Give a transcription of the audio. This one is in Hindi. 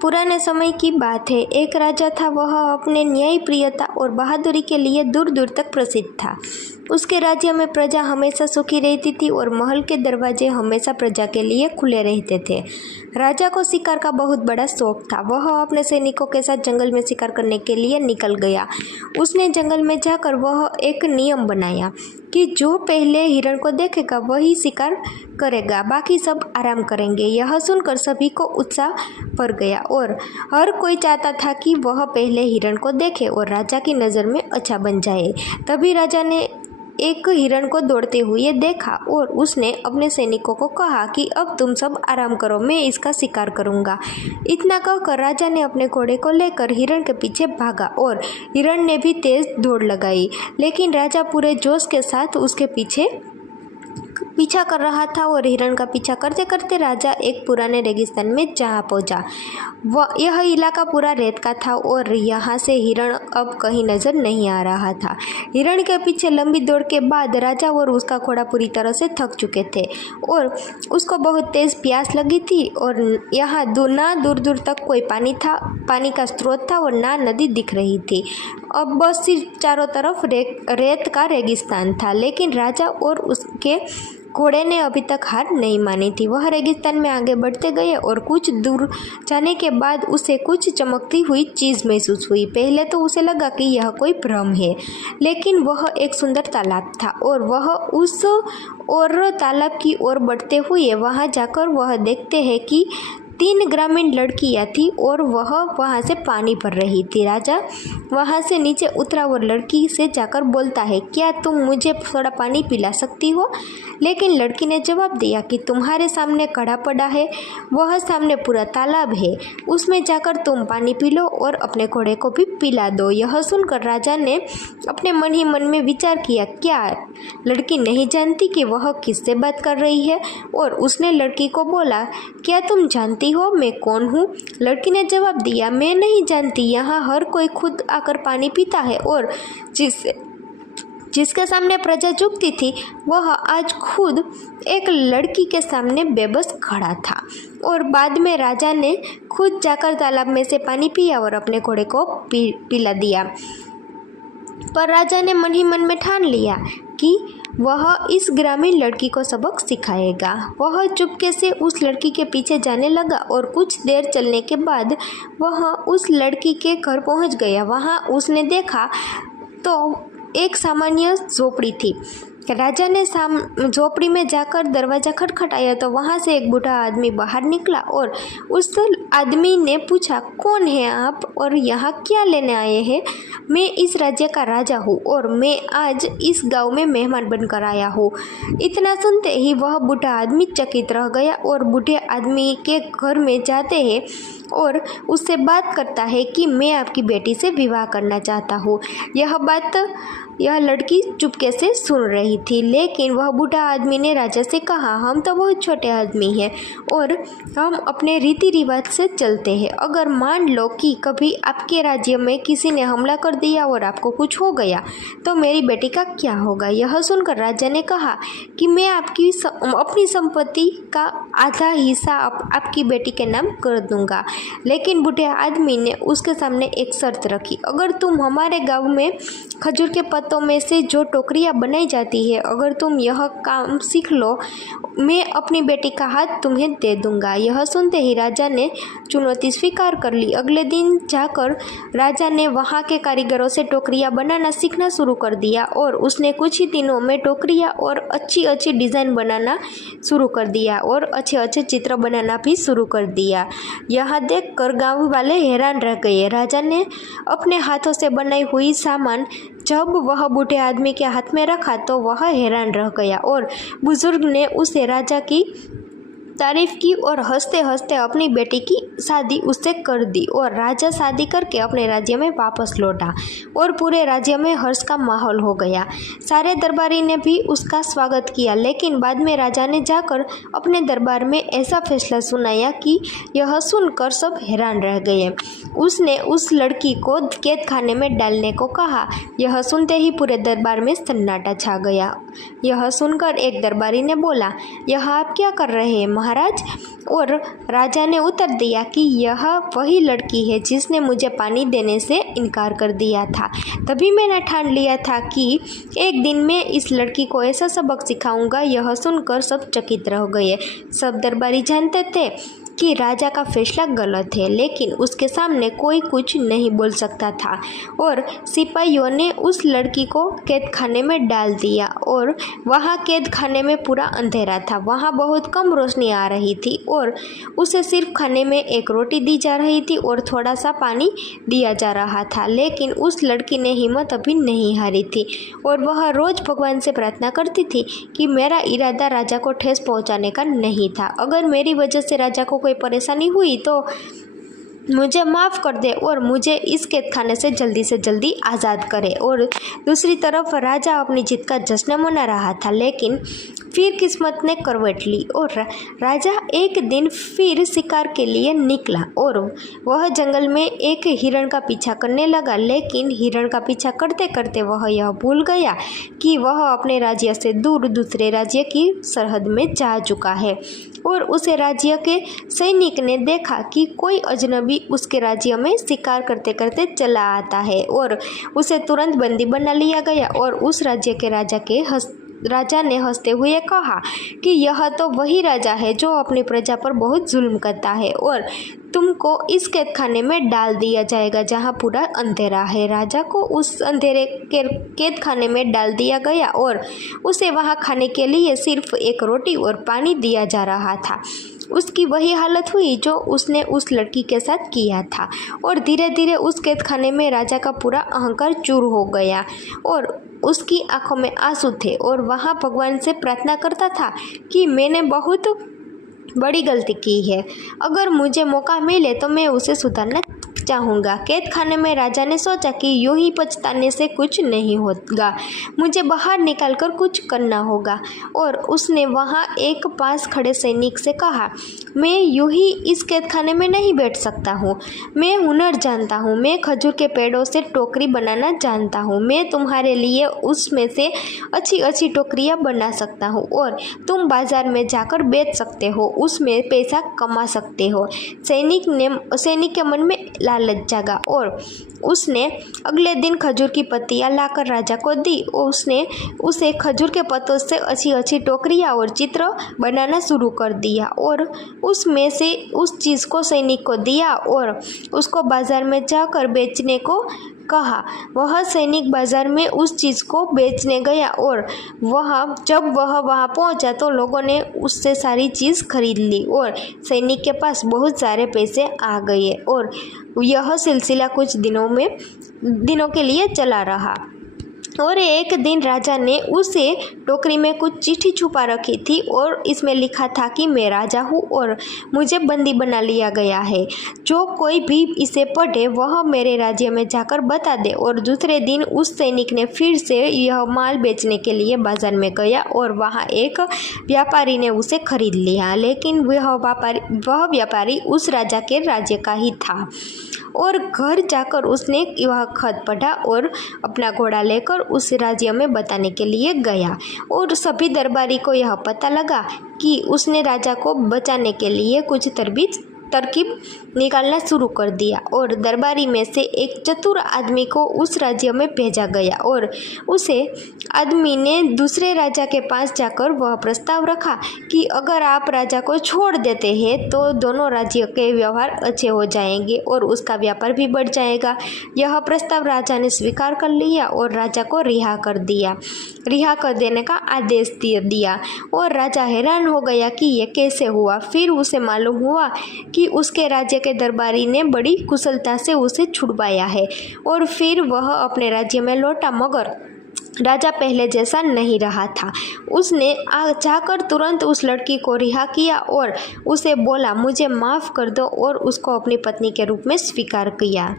पुराने समय की बात है। एक राजा था, वह अपने न्यायप्रियता और बहादुरी के लिए दूर दूर तक प्रसिद्ध था। उसके राज्य में प्रजा हमेशा सुखी रहती थी और महल के दरवाजे हमेशा प्रजा के लिए खुले रहते थे। राजा को शिकार का बहुत बड़ा शौक था। वह अपने सैनिकों के साथ जंगल में शिकार करने के लिए निकल गया। उसने जंगल में जाकर वह एक नियम बनाया कि जो पहले हिरण को देखेगा वही शिकार करेगा, बाकी सब आराम करेंगे। यह सुनकर सभी को उत्साह भर गया और हर कोई चाहता था कि वह पहले हिरण को देखे और राजा की नज़र में अच्छा बन जाए। तभी राजा ने एक हिरण को दौड़ते हुए देखा और उसने अपने सैनिकों को कहा कि अब तुम सब आराम करो, मैं इसका शिकार करूंगा। इतना कहकर राजा ने अपने घोड़े को लेकर हिरण के पीछे भागा और हिरण ने भी तेज दौड़ लगाई, लेकिन राजा पूरे जोश के साथ उसके पीछा कर रहा था और हिरण का पीछा करते करते राजा एक पुराने रेगिस्तान में जा पहुंचा। यह इलाका पूरा रेत का था और यहाँ से हिरण अब कहीं नजर नहीं आ रहा था। हिरण के पीछे लंबी दौड़ के बाद राजा और उसका घोड़ा पूरी तरह से थक चुके थे और उसको बहुत तेज प्यास लगी थी और यहाँ ना दूर दूर तक कोई पानी का स्रोत था और ना नदी दिख रही थी। अब बस सिर्फ चारों तरफ रेत का रेगिस्तान था, लेकिन राजा और उसके घोड़े ने अभी तक हार नहीं मानी थी। वह रेगिस्तान में आगे बढ़ते गए और कुछ दूर जाने के बाद उसे कुछ चमकती हुई चीज़ महसूस हुई। पहले तो उसे लगा कि यह कोई भ्रम है, लेकिन वह एक सुंदर तालाब था और वह उस और तालाब की ओर बढ़ते हुए वहां जाकर वह देखते हैं कि 3 ग्रामीण लड़कियां थी और वह वहां से पानी भर रही थी। राजा वहां से नीचे उतरा और लड़की से जाकर बोलता है, क्या तुम मुझे थोड़ा पानी पिला सकती हो? लेकिन लड़की ने जवाब दिया कि तुम्हारे सामने घड़ा पड़ा है, वह सामने पूरा तालाब है, उसमें जाकर तुम पानी पी लो और अपने घोड़े को भी पिला दो। यह सुनकर राजा ने अपने मन ही मन में विचार किया, क्या लड़की नहीं जानती कि वह किससे बात कर रही है? और उसने लड़की को बोला, क्या तुम जानती हो मैं कौन हूँ? लड़की ने जवाब दिया, मैं नहीं जानती। यहाँ हर कोई खुद आकर पानी पीता है और जिसके सामने प्रजा झुकती थी वह आज खुद एक लड़की के सामने बेबस खड़ा था। और बाद में राजा ने खुद जाकर तालाब में से पानी पिया और अपने घोड़े को पिला दिया। पर राजा ने मन ही मन में ठान लिया कि वह इस ग्रामीण लड़की को सबक सिखाएगा। वह चुपके से उस लड़की के पीछे जाने लगा और कुछ देर चलने के बाद वह उस लड़की के घर पहुंच गया। वहां उसने देखा तो एक सामान्य झोपड़ी थी। राजा ने झोपड़ी में जाकर दरवाज़ा खटखटाया तो वहाँ से एक बूढ़ा आदमी बाहर निकला और उस आदमी ने पूछा, कौन है आप और यहाँ क्या लेने आए हैं? मैं इस राज्य का राजा हूँ और मैं आज इस गांव में मेहमान बनकर आया हूँ। इतना सुनते ही वह बूढ़ा आदमी चकित रह गया और बूढ़े आदमी के घर में जाते हैं और उससे बात करता है कि मैं आपकी बेटी से विवाह करना चाहता हूँ। यह लड़की चुपके से सुन रही थी, लेकिन वह बूढ़ा आदमी ने राजा से कहा, हम तो बहुत छोटे आदमी हैं और हम अपने रीति रिवाज से चलते हैं। अगर मान लो कि कभी आपके राज्य में किसी ने हमला कर दिया और आपको कुछ हो गया तो मेरी बेटी का क्या होगा? यह सुनकर राजा ने कहा कि मैं अपनी संपत्ति का आधा हिस्सा आपकी बेटी के नाम कर दूंगा। लेकिन बूढ़े आदमी ने उसके सामने एक शर्त रखी, अगर तुम हमारे गाँव में खजूर के पत्तों में से जो टोकरियाँ बनाई जाती है, अगर तुम यह काम सीख लो, मैं अपनी बेटी का हाथ तुम्हें दे दूंगा। यह सुनते ही राजा ने चुनौती स्वीकार कर ली। अगले दिन जाकर राजा ने वहाँ के कारीगरों से टोकरियाँ बनाना सीखना शुरू कर दिया और उसने कुछ ही दिनों में टोकरियाँ और अच्छी अच्छी डिज़ाइन बनाना शुरू कर दिया और अच्छे अच्छे चित्र बनाना भी शुरू कर दिया। यह देखकर गाँव वाले हैरान रह गए। राजा ने अपने हाथों से बनाई हुई सामान जब वह बूढ़े आदमी के हाथ में रखा तो वह हैरान रह गया और बुजुर्ग ने उसे राजा की तारीफ की और हंसते हंसते अपनी बेटी की शादी उससे कर दी और राजा शादी करके अपने राज्य में वापस लौटा और पूरे राज्य में हर्ष का माहौल हो गया। सारे दरबारी ने भी उसका स्वागत किया, लेकिन बाद में राजा ने जाकर अपने दरबार में ऐसा फैसला सुनाया कि यह सुनकर सब हैरान रह गए। उसने उस लड़की को कैद खाने में डालने को कहा। यह सुनते ही पूरे दरबार में सन्नाटा छा गया। यह सुनकर एक दरबारी ने बोला, यह आप क्या कर रहे हैं महाराज। और राजा ने उत्तर दिया कि यह वही लड़की है जिसने मुझे पानी देने से इनकार कर दिया था। तभी मैंने ठान लिया था कि एक दिन मैं इस लड़की को ऐसा सबक सिखाऊंगा। यह सुनकर सब चकित रह गए। सब दरबारी जानते थे कि राजा का फैसला गलत है, लेकिन उसके सामने कोई कुछ नहीं बोल सकता था। और सिपाहियों ने उस लड़की को कैद खाने में डाल दिया। और वहाँ कैद खाने में पूरा अंधेरा था। वहाँ बहुत कम रोशनी आ रही थी और उसे सिर्फ खाने में एक रोटी दी जा रही थी और थोड़ा सा पानी दिया जा रहा था। लेकिन उस लड़की ने हिम्मत अभी नहीं हारी थी और वह रोज़ भगवान से प्रार्थना करती थी कि मेरा इरादा राजा को ठेस पहुँचाने का नहीं था। अगर मेरी वजह से राजा को कोई परेशानी हुई तो मुझे माफ़ कर दे और मुझे इस कैद खाने से जल्दी आज़ाद करे। और दूसरी तरफ राजा अपनी जीत का जश्न मना रहा था, लेकिन फिर किस्मत ने करवट ली और राजा एक दिन फिर शिकार के लिए निकला और वह जंगल में एक हिरण का पीछा करने लगा। लेकिन हिरण का पीछा करते करते वह यह भूल गया कि वह अपने राज्य से दूर दूसरे राज्य की सरहद में जा चुका है। और उसे राज्य के सैनिक ने देखा कि कोई अजनबी उसके राज्य में शिकार करते करते चला आता है और उसे तुरंत बंदी बना लिया गया। और उस राज्य के राजा ने हंसते हुए कहा कि यह तो वही राजा है जो अपनी प्रजा पर बहुत जुल्म करता है और तुमको इस कैद खाने में डाल दिया जाएगा जहाँ पूरा अंधेरा है। राजा को उस अंधेरे के कैद खाने में डाल दिया गया और उसे वहाँ खाने के लिए सिर्फ एक रोटी और पानी दिया जा रहा था। उसकी वही हालत हुई जो उसने उस लड़की के साथ किया था और धीरे धीरे उस कैद खाने में राजा का पूरा अहंकार चूर हो गया और उसकी आंखों में आंसू थे और वहाँ भगवान से प्रार्थना करता था कि मैंने बहुत बड़ी गलती की है। अगर मुझे मौका मिले तो मैं उसे सुधारना चाहूँगा। कैद खाने में राजा ने सोचा कि यूं ही पछताने से कुछ नहीं होगा, मुझे बाहर निकालकर कुछ करना होगा। और उसने वहाँ एक पास खड़े सैनिक से कहा, मैं यूं ही इस कैद खाने में नहीं बैठ सकता हूँ, मैं हुनर जानता हूँ, मैं खजूर के पेड़ों से टोकरी बनाना जानता हूँ, मैं तुम्हारे लिए उसमें से अच्छी अच्छी टोकरियाँ बना सकता हूँ और तुम बाजार में जाकर बेच सकते हो, उसमें पैसा कमा सकते हो। सैनिक के मन में लालच जागा और उसने अगले दिन खजूर की पत्तियां लाकर राजा को दी और उसने उसे खजूर के पत्तों से अच्छी अच्छी टोकरियां और चित्र बनाना शुरू कर दिया और उसमें से उस चीज़ को सैनिक को दिया और उसको बाजार में जाकर बेचने को कहा। वह सैनिक बाजार में उस चीज़ को बेचने गया और जब वह वहाँ पहुँचा तो लोगों ने उससे सारी चीज़ खरीद ली और सैनिक के पास बहुत सारे पैसे आ गए और यह सिलसिला कुछ दिनों के लिए चला रहा। और एक दिन राजा ने उसे टोकरी में कुछ चिट्ठी छुपा रखी थी और इसमें लिखा था कि मैं राजा हूँ और मुझे बंदी बना लिया गया है। जो कोई भी इसे पढ़े वह मेरे राज्य में जाकर बता दे। और दूसरे दिन उस सैनिक ने फिर से यह माल बेचने के लिए बाजार में गया और वहाँ एक व्यापारी ने उसे खरीद लिया, लेकिन वह व्यापारी उस राजा के राज्य का ही था। और घर जाकर उसने यह खत पढ़ा और अपना घोड़ा लेकर उस राज्य में बताने के लिए गया। और सभी दरबारी को यह पता लगा कि उसने राजा को बचाने के लिए कुछ तरकीब निकालना शुरू कर दिया और दरबारी में से एक चतुर आदमी को उस राज्य में भेजा गया और उसे आदमी ने दूसरे राजा के पास जाकर वह प्रस्ताव रखा कि अगर आप राजा को छोड़ देते हैं तो दोनों राज्यों के व्यवहार अच्छे हो जाएंगे और उसका व्यापार भी बढ़ जाएगा। यह प्रस्ताव राजा ने स्वीकार कर लिया और राजा को रिहा कर देने का आदेश दिया और राजा हैरान हो गया कि यह कैसे हुआ। फिर उसे मालूम हुआ कि उसके राज्य के दरबारी ने बड़ी कुशलता से उसे छुड़वाया है और फिर वह अपने राज्य में लौटा, मगर राजा पहले जैसा नहीं रहा था। उसने जाकर तुरंत उस लड़की को रिहा किया और उसे बोला, मुझे माफ़ कर दो, और उसको अपनी पत्नी के रूप में स्वीकार किया।